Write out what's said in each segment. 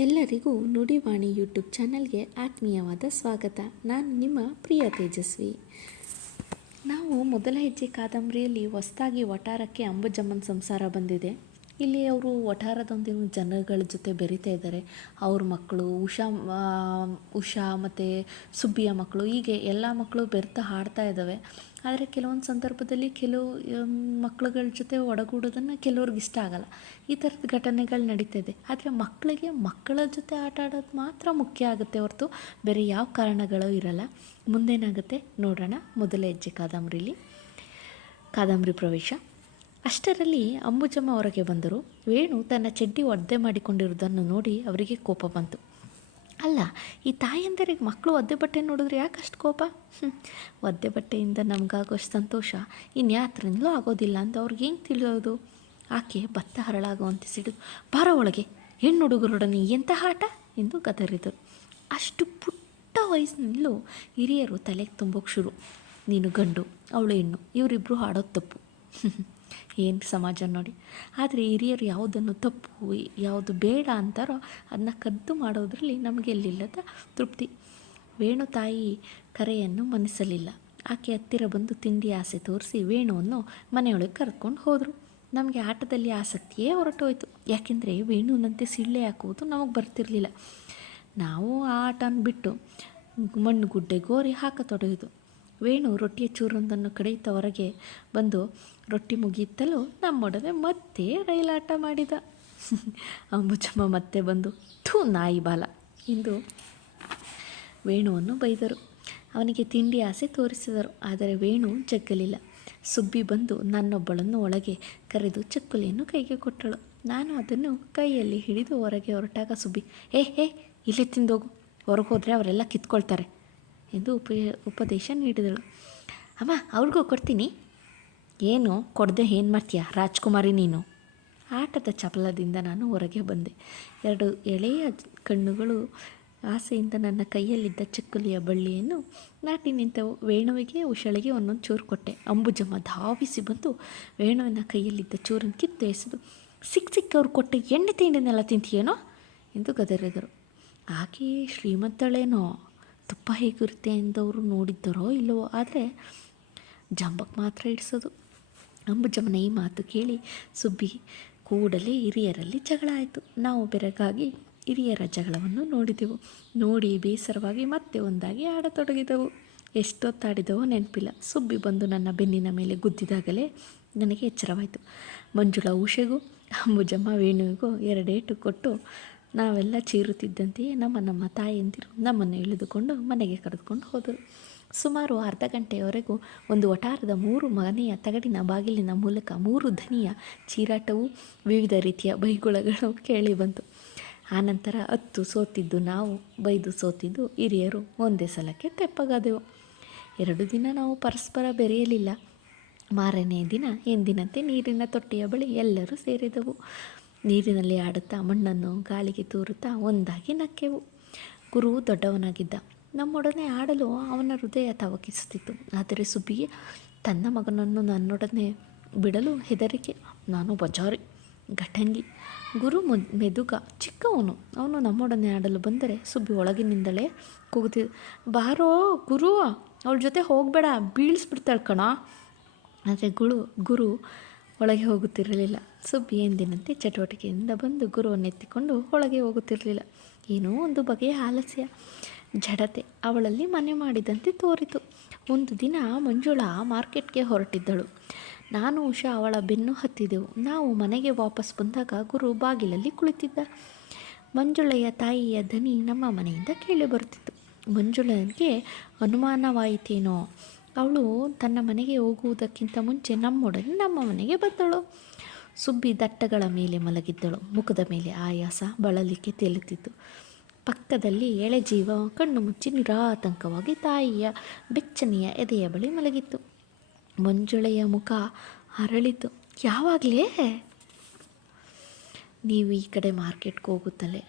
ಎಲ್ಲರಿಗೂ ನುಡಿವಾಣಿ ಯೂಟ್ಯೂಬ್ ಚಾನಲ್ಗೆ ಆತ್ಮೀಯವಾದ ಸ್ವಾಗತ. ನಾನು ನಿಮ್ಮ ಪ್ರಿಯ ತೇಜಸ್ವಿ. ನಾವು ಮೊದಲ ಹೆಜ್ಜೆ ಕಾದಂಬರಿಯಲ್ಲಿ ಹೊಸದಾಗಿ ವಠಾರಕ್ಕೆ ಅಂಬುಜಮ್ಮನ ಸಂಸಾರ ಬಂದಿದೆ. ಇಲ್ಲಿ ಅವರು ವಠಾರದೊಂದಿನ ಜನಗಳ ಜೊತೆ ಬೆರೀತಾ ಇದ್ದಾರೆ. ಅವ್ರ ಮಕ್ಕಳು ಉಷಾ ಮತ್ತು ಸುಬ್ಬಿಯ ಮಕ್ಕಳು, ಹೀಗೆ ಎಲ್ಲ ಮಕ್ಕಳು ಬೆರ್ತಾ ಹಾಡ್ತಾ ಇದ್ದಾವೆ. ಆದರೆ ಕೆಲವೊಂದು ಸಂದರ್ಭದಲ್ಲಿ ಕೆಲವು ಮಕ್ಕಳುಗಳ ಜೊತೆ ಒಡಗೂಡೋದನ್ನು ಕೆಲವ್ರಿಗೆ ಇಷ್ಟ ಆಗಲ್ಲ. ಈ ಥರದ ಘಟನೆಗಳು ನಡೀತಾ ಇದೆ. ಆದರೆ ಮಕ್ಕಳಿಗೆ ಮಕ್ಕಳ ಜೊತೆ ಆಟ ಆಡೋದು ಮಾತ್ರ ಮುಖ್ಯ ಆಗುತ್ತೆ ಹೊರತು ಬೇರೆ ಯಾವ ಕಾರಣಗಳು ಇರಲ್ಲ. ಮುಂದೇನಾಗುತ್ತೆ ನೋಡೋಣ. ಮೊದಲ ಹೆಜ್ಜೆ ಕಾದಂಬರಿ ಪ್ರವೇಶ. ಅಷ್ಟರಲ್ಲಿ ಅಂಬುಜಮ್ಮ ಹೊರಗೆ ಬಂದರು. ವೇಣು ತನ್ನ ಚಡ್ಡಿ ಒದ್ದೆ ಮಾಡಿಕೊಂಡಿರುವುದನ್ನು ನೋಡಿ ಅವರಿಗೆ ಕೋಪ ಬಂತು. ಅಲ್ಲ, ಈ ತಾಯಂದಿರಿಗೆ ಮಕ್ಕಳು ಒದ್ದೆ ಬಟ್ಟೆ ನೋಡಿದ್ರೆ ಯಾಕೆ ಅಷ್ಟು ಕೋಪ? ಒದ್ದೆ ಬಟ್ಟೆಯಿಂದ ನಮಗಾಗೋಷ್ಟು ಸಂತೋಷ ಇನ್ಯಾತ್ರನಿಂದಲೂ ಆಗೋದಿಲ್ಲ ಅಂತ ಅವ್ರಿಗೆ ಹೆಂಗೆ ತಿಳಿಯೋದು? ಆಕೆ ಭತ್ತ ಹರಳಾಗುವಂತೆ ಸಿಡಿದು, ಬಾರ ಒಳಗೆ, ಹೆಣ್ಣು ಹುಡುಗರೊಡನೆ ಎಂತಹ ಆಟ ಎಂದು ಗದರಿದರು. ಅಷ್ಟು ಪುಟ್ಟ ವಯಸ್ಸಿನಲ್ಲೂ ಹಿರಿಯರು ತಲೆಗೆ ತುಂಬೋಕೆ ಶುರು. ನೀನು ಗಂಡು, ಅವಳು ಹೆಣ್ಣು, ಇವರಿಬ್ಬರು ಆಡೋದು ತಪ್ಪು. ಏನು ಸಮಾಜ ನೋಡಿ. ಆದರೆ ಹಿರಿಯರು ಯಾವುದನ್ನು ತಪ್ಪು ಯಾವುದು ಬೇಡ ಅಂತಾರೋ ಅದನ್ನ ಕದ್ದು ಮಾಡೋದ್ರಲ್ಲಿ ನಮಗೆ ಎಲ್ಲಿಲ್ಲದ ತೃಪ್ತಿ. ವೇಣು ತಾಯಿ ಕರೆಯನ್ನು ಮನ್ನಿಸಲಿಲ್ಲ. ಆಕೆ ಹತ್ತಿರ ಬಂದು ತಿಂಡಿ ಆಸೆ ತೋರಿಸಿ ವೇಣುವನ್ನು ಮನೆಯೊಳಗೆ ಕರ್ಕೊಂಡು ಹೋದರು. ನಮಗೆ ಆಟದಲ್ಲಿ ಆಸಕ್ತಿಯೇ ಹೊರಟೋಯ್ತು. ಯಾಕೆಂದರೆ ವೇಣುವಿನಂತೆ ಸಿಳ್ಳೆ ಹಾಕುವುದು ನಮಗೆ ಬರ್ತಿರಲಿಲ್ಲ. ನಾವು ಆ ಆಟನ ಬಿಟ್ಟು ಮಣ್ಣು ಗುಡ್ಡೆ ಗೋರಿ ಹಾಕತೊಡಗಿದು. ವೇಣು ರೊಟ್ಟಿಯ ಚೂರೊಂದನ್ನು ಕಡಿಯುತ್ತಾ ಹೊರಗೆ ಬಂದು ರೊಟ್ಟಿ ಮುಗಿಯುತ್ತಲೂ ನಮ್ಮೊಡನೆ ಮತ್ತೆ ರೈಲಾಟ ಮಾಡಿದ. ಅಂಬುಜಮ್ಮ ಮತ್ತೆ ಬಂದು ನಾಯಿ ಬಾಲ ಎಂದು ವೇಣುವನ್ನು ಬೈದರು. ಅವನಿಗೆ ತಿಂಡಿ ಆಸೆ ತೋರಿಸಿದರು. ಆದರೆ ವೇಣು ಜಗ್ಗಲಿಲ್ಲ. ಸುಬ್ಬಿ ಬಂದು ನನ್ನೊಬ್ಬಳನ್ನು ಒಳಗೆ ಕರೆದು ಚಕ್ಕುಲಿಯನ್ನು ಕೈಗೆ ಕೊಟ್ಟಳು. ನಾನು ಅದನ್ನು ಕೈಯಲ್ಲಿ ಹಿಡಿದು ಹೊರಗೆ ಹೊರಟಾಗ ಸುಬ್ಬಿ, ಹೇ ಇಲ್ಲೇ ತಿಂದೋಗು, ಹೊರಗೆ ಹೋದರೆ ಅವರೆಲ್ಲ ಕಿತ್ಕೊಳ್ತಾರೆ ಎಂದು ಉಪದೇಶ ನೀಡಿದಳು. ಅಮ್ಮ, ಅವ್ರಿಗೂ ಕೊಡ್ತೀನಿ. ಏನು ಕೊಡದೆ ಏನು ಮಾಡ್ತೀಯ ರಾಜ್ಕುಮಾರಿ ನೀನು? ಆಟದ ಚಪಲದಿಂದ ನಾನು ಹೊರಗೆ ಬಂದೆ. 2 ಎಳೆಯ ಕಣ್ಣುಗಳು ಆಸೆಯಿಂದ ನನ್ನ ಕೈಯಲ್ಲಿದ್ದ ಚಕ್ಕುಲಿಯ ಬಳ್ಳಿಯನ್ನು ನಾಟಿ ನಿಂತವು. ವೇಣುವಿಗೆ ಉಷಳಿಗೆ ಒಂದೊಂದು ಚೂರು ಕೊಟ್ಟೆ. ಅಂಬುಜಮ್ಮ ಧಾವಿಸಿ ಬಂದು ವೇಣುವಿನ ಕೈಯಲ್ಲಿದ್ದ ಚೂರನ್ನು ಕಿತ್ತು ಎಸೆದು, ಸಿಕ್ಕವ್ರು ಕೊಟ್ಟೆ ಎಣ್ಣೆ ತಿಂಡಿನೆಲ್ಲ ತಿಂತೀಯೇನೋ ಎಂದು ಗದರಿದರು. ಆಕೆ ಶ್ರೀಮಂತಳೇನೋ, ತುಪ್ಪ ಹೇಗಿರುತ್ತೆ ಎಂದವರು ನೋಡಿದ್ದರೋ ಇಲ್ಲವೋ, ಆದರೆ ಜಂಬಕ್ಕೆ ಮಾತ್ರ ಇಡಿಸೋದು. ಅಂಬುಜಮ್ಮನ ಈ ಮಾತು ಕೇಳಿ ಸುಬ್ಬಿ ಕೂಡಲೇ ಹಿರಿಯರಲ್ಲಿ ಜಗಳ ಆಯಿತು. ನಾವು ಬೆರಗಾಗಿ ಹಿರಿಯರ ಜಗಳವನ್ನು ನೋಡಿದೆವು. ನೋಡಿ ಬೇಸರವಾಗಿ ಮತ್ತೆ ಒಂದಾಗಿ ಆಡತೊಡಗಿದೆವು. ಎಷ್ಟೊತ್ತಾಡಿದವೋ ನೆನಪಿಲ್ಲ. ಸುಬ್ಬಿ ಬಂದು ನನ್ನ ಬೆನ್ನಿನ ಮೇಲೆ ಗುದ್ದಿದಾಗಲೇ ನನಗೆ ಎಚ್ಚರವಾಯಿತು. ಮಂಜುಳಾ ಉಷೆಗೂ ಅಂಬುಜಮ್ಮ ವೇಣುವಿಗೂ 2 ಏಟು ಕೊಟ್ಟು ನಾವೆಲ್ಲ ಚೀರುತ್ತಿದ್ದಂತೆಯೇ ನಮ್ಮ ತಾಯಂದಿರು ನಮ್ಮನ್ನು ಇಳಿದುಕೊಂಡು ಮನೆಗೆ ಕರೆದುಕೊಂಡು ಹೋದರು. ಸುಮಾರು ಅರ್ಧ ಗಂಟೆಯವರೆಗೂ ಒಂದು ವಠಾರದ 3 ಮನೆಯ ತಗಡಿನ ಬಾಗಿಲಿನ ಮೂಲಕ 3 ಧನಿಯ ಚೀರಾಟವು ವಿವಿಧ ರೀತಿಯ ಬೈಗುಳಗಳು ಕೇಳಿ ಬಂತು. ಆನಂತರ 10 ಸೋತಿದ್ದು ನಾವು, ಬೈದು ಸೋತಿದ್ದು ಹಿರಿಯರು ಒಂದೇ ಸಲಕ್ಕೆ ತೆಪ್ಪಗಾದೆವು. 2 ದಿನ ನಾವು ಪರಸ್ಪರ ಬೆರೆಯಲಿಲ್ಲ. ಮಾರನೇ ದಿನ ಎಂದಿನಂತೆ ನೀರಿನ ತೊಟ್ಟೆಯ ಬಳಿ ಎಲ್ಲರೂ ಸೇರಿದೆವು. ನೀರಿನಲ್ಲಿ ಆಡುತ್ತಾ ಮಣ್ಣನ್ನು ಗಾಳಿಗೆ ತೂರುತ್ತಾ ಒಂದಾಗಿ ನಕ್ಕೆವು. ಗುರು ದೊಡ್ಡವನಾಗಿದ್ದ. ನಮ್ಮೊಡನೆ ಆಡಲು ಅವನ ಹೃದಯ ತವಕಿಸುತ್ತಿತ್ತು. ಆದರೆ ಸುಬ್ಬಿಗೆ ತನ್ನ ಮಗನನ್ನು ನನ್ನೊಡನೆ ಬಿಡಲು ಹೆದರಿಕೆ. ನಾನು ಬಜಾರಿ ಘಟಂಗಿ. ಗುರು ಮೆದುಗ ಚಿಕ್ಕವನು. ಅವನು ನಮ್ಮೊಡನೆ ಆಡಲು ಬಂದರೆ ಸುಬ್ಬಿ ಒಳಗಿನಿಂದಲೇ ಕೂಗುತ್ತಿದ್ದ, ಬಾರೋ ಗುರು, ಅವಳ ಜೊತೆ ಹೋಗಬೇಡ, ಬೀಳಿಸ್ಬಿಡ್ತಾಳೆ ಕಣ. ಆದರೆ ಗುರು ಒಳಗೆ ಹೋಗುತ್ತಿರಲಿಲ್ಲ. ಸುಬ್ಬಿ ಎಂದಿನಂತೆ ಚಟುವಟಿಕೆಯಿಂದ ಬಂದು ಗುರುವನ್ನೆತ್ತಿಕೊಂಡು ಒಳಗೆ ಹೋಗುತ್ತಿರಲಿಲ್ಲ. ಏನೋ ಒಂದು ಬಗೆಯ ಆಲಸ್ಯ, ಜಡತೆ ಅವಳಲ್ಲಿ ಮನೆ ಮಾಡಿದಂತೆ ತೋರಿತು. ಒಂದು ದಿನ ಮಂಜುಳಾ ಮಾರ್ಕೆಟ್ಗೆ ಹೊರಟಿದ್ದಳು. ನಾನು ಉಷಾ ಅವಳ ಬೆನ್ನು ಹತ್ತಿದೆವು. ನಾವು ಮನೆಗೆ ವಾಪಸ್ ಬಂದಾಗ ಗುರು ಬಾಗಿಲಲ್ಲಿ ಕುಳಿತಿದ್ದ. ಮಂಜುಳೆಯ ತಾಯಿಯ ದನಿ ನಮ್ಮ ಮನೆಯಿಂದ ಕೇಳಿ ಬರುತ್ತಿತ್ತು. ಮಂಜುಳನಿಗೆ ಅನುಮಾನವಾಯಿತೇನೋ. ಅವಳು ತನ್ನ ಮನೆಗೆ ಹೋಗುವುದಕ್ಕಿಂತ ಮುಂಚೆ ನಮ್ಮೊಡನೆ ನಮ್ಮ ಮನೆಗೆ ಬಂದಳು. ಸುಬ್ಬಿ ದಟ್ಟಗಳ ಮೇಲೆ ಮಲಗಿದ್ದಳು. ಮುಖದ ಮೇಲೆ ಆಯಾಸ, ಬಳಲಿಕೆ ತೇಲುತ್ತಿತ್ತು. ಪಕ್ಕದಲ್ಲಿ ಎಳೆ ಜೀವ ಕಣ್ಣು ಮುಚ್ಚಿ ನಿರಾತಂಕವಾಗಿ ತಾಯಿಯ ಬೆಚ್ಚನೆಯ ಎದೆಯ ಬಳಿ ಮಲಗಿತ್ತು. ಮಂಜುಳೆಯ ಮುಖ ಅರಳಿತು. ಯಾವಾಗಲೇ ನೀವು ಈ ಕಡೆ ಮಾರ್ಕೆಟ್ಗೆ ಹೋಗುತ್ತಲೇ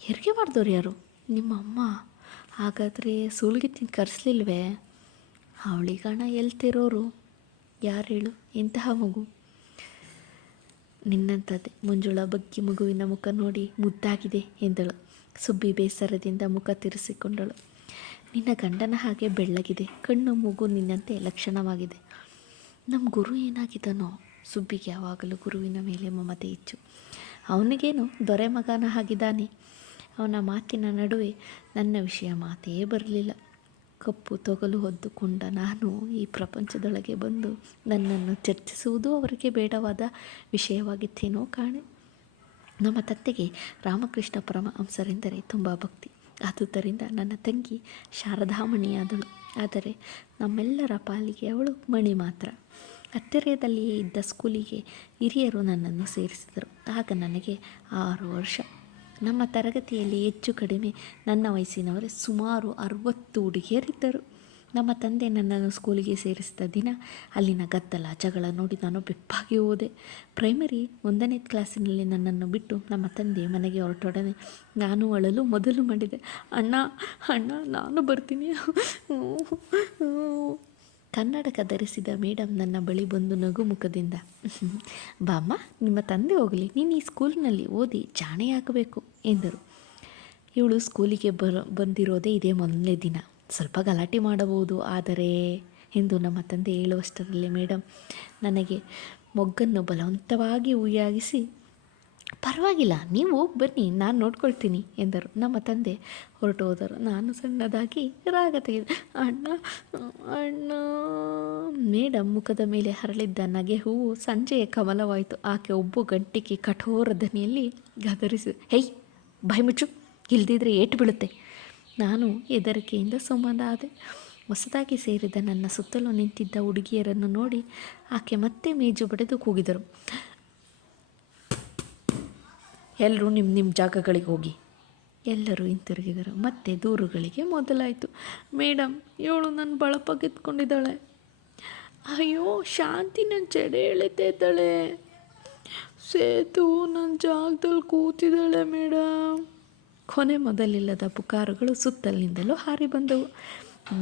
ಹೆರಿಗೆ ಮಾಡಿದವ್ರು ಯಾರು? ನಿಮ್ಮ ಅಮ್ಮ. ಹಾಗಾದರೆ ಸುಳ್ಗಿತ್ತಿನ ಕರೆಸ್ಲಿಲ್ವೇ? ಅವಳಿಗಣ ಎಲ್ತಿರೋರು ಯಾರು ಹೇಳು? ಇಂತಹ ಮಗು ನಿನ್ನಂಥದ್ದೇ. ಮಂಜುಳಾ ಬಗ್ಗಿ ಮಗುವಿನ ಮುಖ ನೋಡಿ ಮುದ್ದಾಗಿದೆ ಎಂದಳು. ಸುಬ್ಬಿ ಬೇಸರದಿಂದ ಮುಖ ತಿರುಸಿಕೊಂಡಳು. ನಿನ್ನ ಗಂಡನ ಹಾಗೆ ಬೆಳ್ಳಗಿದೆ, ಕಣ್ಣು ಮೂಗು ನಿನ್ನಂತೆ ಲಕ್ಷಣವಾಗಿದೆ. ನಮ್ಮ ಗುರು ಏನಾಗಿದ್ದಾನೋ? ಸುಬ್ಬಿಗೆ ಯಾವಾಗಲೂ ಗುರುವಿನ ಮೇಲೆ ಮಮತೆ ಹೆಚ್ಚು. ಅವನಿಗೇನು ದೊರೆ ಮಗನ ಆಗಿದ್ದಾನೆ. ಅವನ ಮಾತಿನ ನಡುವೆ ನನ್ನ ವಿಷಯ ಮಾತೇ ಬರಲಿಲ್ಲ. ಕಪ್ಪು ತೊಗಲು ಹೊದ್ದುಕೊಂಡ ನಾನು ಈ ಪ್ರಪಂಚದೊಳಗೆ ಬಂದು ನನ್ನನ್ನು ಚರ್ಚಿಸುವುದೂ ಅವರಿಗೆ ಬೇಡವಾದ ವಿಷಯವಾಗಿತ್ತೇನೋ ಕಾಣೆ. ನಮ್ಮ ತಂದೆಗೆ ರಾಮಕೃಷ್ಣ ಪರಮಹಂಸರೆಂದರೆ ತುಂಬ ಭಕ್ತಿ. ಆದುದರಿಂದ ನನ್ನ ತಂಗಿ ಶಾರದಾಮಣಿಯಾದಳು. ಆದರೆ ನಮ್ಮೆಲ್ಲರ ಪಾಲಿಗೆ ಅವಳು ಮಣಿ ಮಾತ್ರ. ಹತ್ತಿರದಲ್ಲಿಯೇ ಇದ್ದ ಸ್ಕೂಲಿಗೆ ಹಿರಿಯರು ನನ್ನನ್ನು ಸೇರಿಸಿದರು. ಆಗ ನನಗೆ 6 ವರ್ಷ. ನಮ್ಮ ತರಗತಿಯಲ್ಲಿ ಹೆಚ್ಚು ಕಡಿಮೆ ನನ್ನ ವಯಸ್ಸಿನವರೇ ಸುಮಾರು 60 ಹುಡುಗಿಯರಿದ್ದರು. ನಮ್ಮ ತಂದೆ ನನ್ನನ್ನು ಸ್ಕೂಲಿಗೆ ಸೇರಿಸಿದ ದಿನ ಅಲ್ಲಿನ ಗದ್ದಲ ಜಗಳ ನೋಡಿ ನಾನು ಬೆಪ್ಪಾಗಿ ಹೋದೆ. ಪ್ರೈಮರಿ 1ನೇ ಕ್ಲಾಸಿನಲ್ಲಿ ನನ್ನನ್ನು ಬಿಟ್ಟು ನಮ್ಮ ತಂದೆ ಮನೆಗೆ ಹೊರಟೊಡನೆ ನಾನು ಅಳಲು ಮೊದಲು ಮಾಡಿದೆ. ಅಣ್ಣ ಅಣ್ಣ ನಾನು ಬರ್ತೀನಿ. ಕನ್ನಡಕ ಧರಿಸಿದ ಮೇಡಮ್ ನನ್ನ ಬಳಿ ಬಂದು ನಗು ಮುಖದಿಂದ, ಬಾಮ್ಮ, ನಿಮ್ಮ ತಂದೆ ಹೋಗಲಿ, ನೀನು ಈ ಸ್ಕೂಲಿನಲ್ಲಿ ಓದಿ ಜಾಣೆಯಾಗಬೇಕು ಎಂದರು. ಇವಳು ಸ್ಕೂಲಿಗೆ ಬಂದಿರೋದೇ ಇದೇ ಮೊದಲನೇ ದಿನ, ಸ್ವಲ್ಪ ಗಲಾಟೆ ಮಾಡಬಹುದು ಆದರೆ ಎಂದು ನಮ್ಮ ತಂದೆ ಹೇಳುವಷ್ಟರಲ್ಲಿ ಮೇಡಮ್ ನನಗೆ ಮೊಗ್ಗನ್ನು ಬಲವಂತವಾಗಿ ಉಯ್ಯಾಗಿಸಿ, ಪರವಾಗಿಲ್ಲ, ನೀವು ಹೋಗಿ ಬನ್ನಿ, ನಾನು ನೋಡ್ಕೊಳ್ತೀನಿ ಎಂದರು. ನಮ್ಮ ತಂದೆ ಹೊರಟು ಹೋದರು. ನಾನು ಸಣ್ಣದಾಗಿ ರಾಗ ತೆಗೆದೆ, ಅಣ್ಣ ಅಣ್ಣ. ಮೇಡಮ್ ಮುಖದ ಮೇಲೆ ಹರಳಿದ್ದ ನಗೆ ಹೂವು ಸಂಜೆಯ ಕಮಲವಾಯಿತು. ಆಕೆ ಒಬ್ಬು ಗಂಟಿಗೆ ಕಠೋರ ದನಿಯಲ್ಲಿ ಗದರಿಸಿ, ಹೇಯ್ ಬಾಯಿ ಮುಚ್ಚು, ಇಲ್ದಿದ್ರೆ ಏಟು ಬೀಳುತ್ತೆ. ನಾನು ಹೆದರಿಕೆಯಿಂದ ಸುಮ್ಮನಾದೆ. ಹೊಸದಾಗಿ ಸೇರಿದ ನನ್ನ ಸುತ್ತಲೂ ನಿಂತಿದ್ದ ಹುಡುಗಿಯರನ್ನು ನೋಡಿ ಆಕೆ ಮತ್ತೆ ಮೇಜು ಬಡಿದು ಕೂಗಿದರು, ಎಲ್ಲರೂ ನಿಮ್ಮ ಜಾಗಗಳಿಗೆ ಹೋಗಿ. ಎಲ್ಲರೂ ಹಿಂತಿರುಗಿದರು. ಮತ್ತೆ ದೂರುಗಳಿಗೆ ಮೊದಲಾಯಿತು. ಮೇಡಮ್, ಇವಳು ನನ್ನ ಬಳಪಗೆತ್ಕೊಂಡಿದ್ದಾಳೆ. ಅಯ್ಯೋ, ಶಾಂತಿ ನನ್ನ ಜಡೆ ಎಳಿತಾ ಇದ್ದಾಳೆ. ಸೇತು ನನ್ನ ಜಾಗದಲ್ಲಿ ಕೂತಿದ್ದಾಳೆ ಮೇಡಮ್. ಕೊನೆ ಮೊದಲಿಲ್ಲದ ಪುಕಾರುಗಳು ಸುತ್ತಲಿನಿಂದಲೂ ಹಾರಿ ಬಂದವು.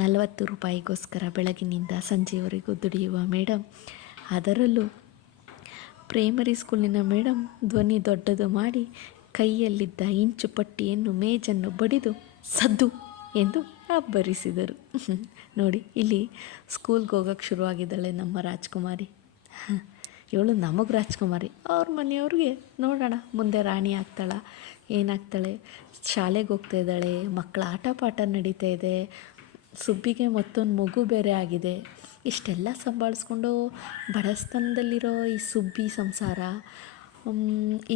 40 ರೂಪಾಯಿಗೋಸ್ಕರ ಬೆಳಗಿನಿಂದ ಸಂಜೆಯವರೆಗೂ ದುಡಿಯುವ ಮೇಡಮ್, ಅದರಲ್ಲೂ ಪ್ರೈಮರಿ ಸ್ಕೂಲಿನ ಮೇಡಮ್, ಧ್ವನಿ ದೊಡ್ಡದು ಮಾಡಿ ಕೈಯಲ್ಲಿದ್ದ ಇಂಚು ಪಟ್ಟಿಯನ್ನು ಮೇಜನ್ನು ಬಡಿದು ಸದ್ದು ಎಂದು ಅಬ್ಬರಿಸಿದರು. ನೋಡಿ, ಇಲ್ಲಿ ಸ್ಕೂಲ್ಗೆ ಹೋಗೋಕ್ಕೆ ಶುರುವಾಗಿದ್ದಾಳೆ ನಮ್ಮ ರಾಜ್ಕುಮಾರಿ. ಇವಳು ನಮಗೆ ರಾಜ್ಕುಮಾರಿ, ಅವ್ರ ಮನೆಯವ್ರಿಗೆ ನೋಡೋಣ ಮುಂದೆ ರಾಣಿ ಆಗ್ತಾಳ, ಏನಾಗ್ತಾಳೆ. ಶಾಲೆಗೆ ಹೋಗ್ತಾ ಇದ್ದಾಳೆ, ಮಕ್ಕಳ ಆಟ ಪಾಠ ನಡೀತಾ ಇದೆ, ಸುಬ್ಬಿಗೆ ಮತ್ತೊಂದು ಮಗು ಬೇರೆ ಆಗಿದೆ. ಇಷ್ಟೆಲ್ಲ ಸಂಭಾಳಿಸ್ಕೊಂಡು ಬಡಸ್ತನದಲ್ಲಿರೋ ಈ ಸುಬ್ಬಿ ಸಂಸಾರ,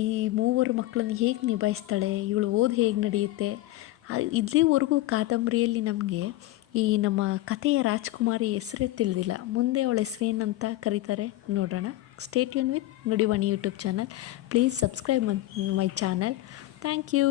ಈ 3 ಮಕ್ಕಳನ್ನು ಹೇಗೆ ನಿಭಾಯಿಸ್ತಾಳೆ, ಇವಳು ಓದು ಹೇಗೆ ನಡೆಯುತ್ತೆ. ಇಲ್ಲಿವರೆಗೂ ಕಾದಂಬರಿಯಲ್ಲಿ ನಮಗೆ ಈ ನಮ್ಮ ಕಥೆಯ ರಾಜ್ಕುಮಾರಿ ಹೆಸರೇ ತಿಳಿದಿಲ್ಲ. ಮುಂದೆ ಅವಳ ಹೆಸರೇನಂತ ಕರೀತಾರೆ ನೋಡೋಣ. Stay tune with Nudivani YouTube channel. Please subscribe my channel. Thank you.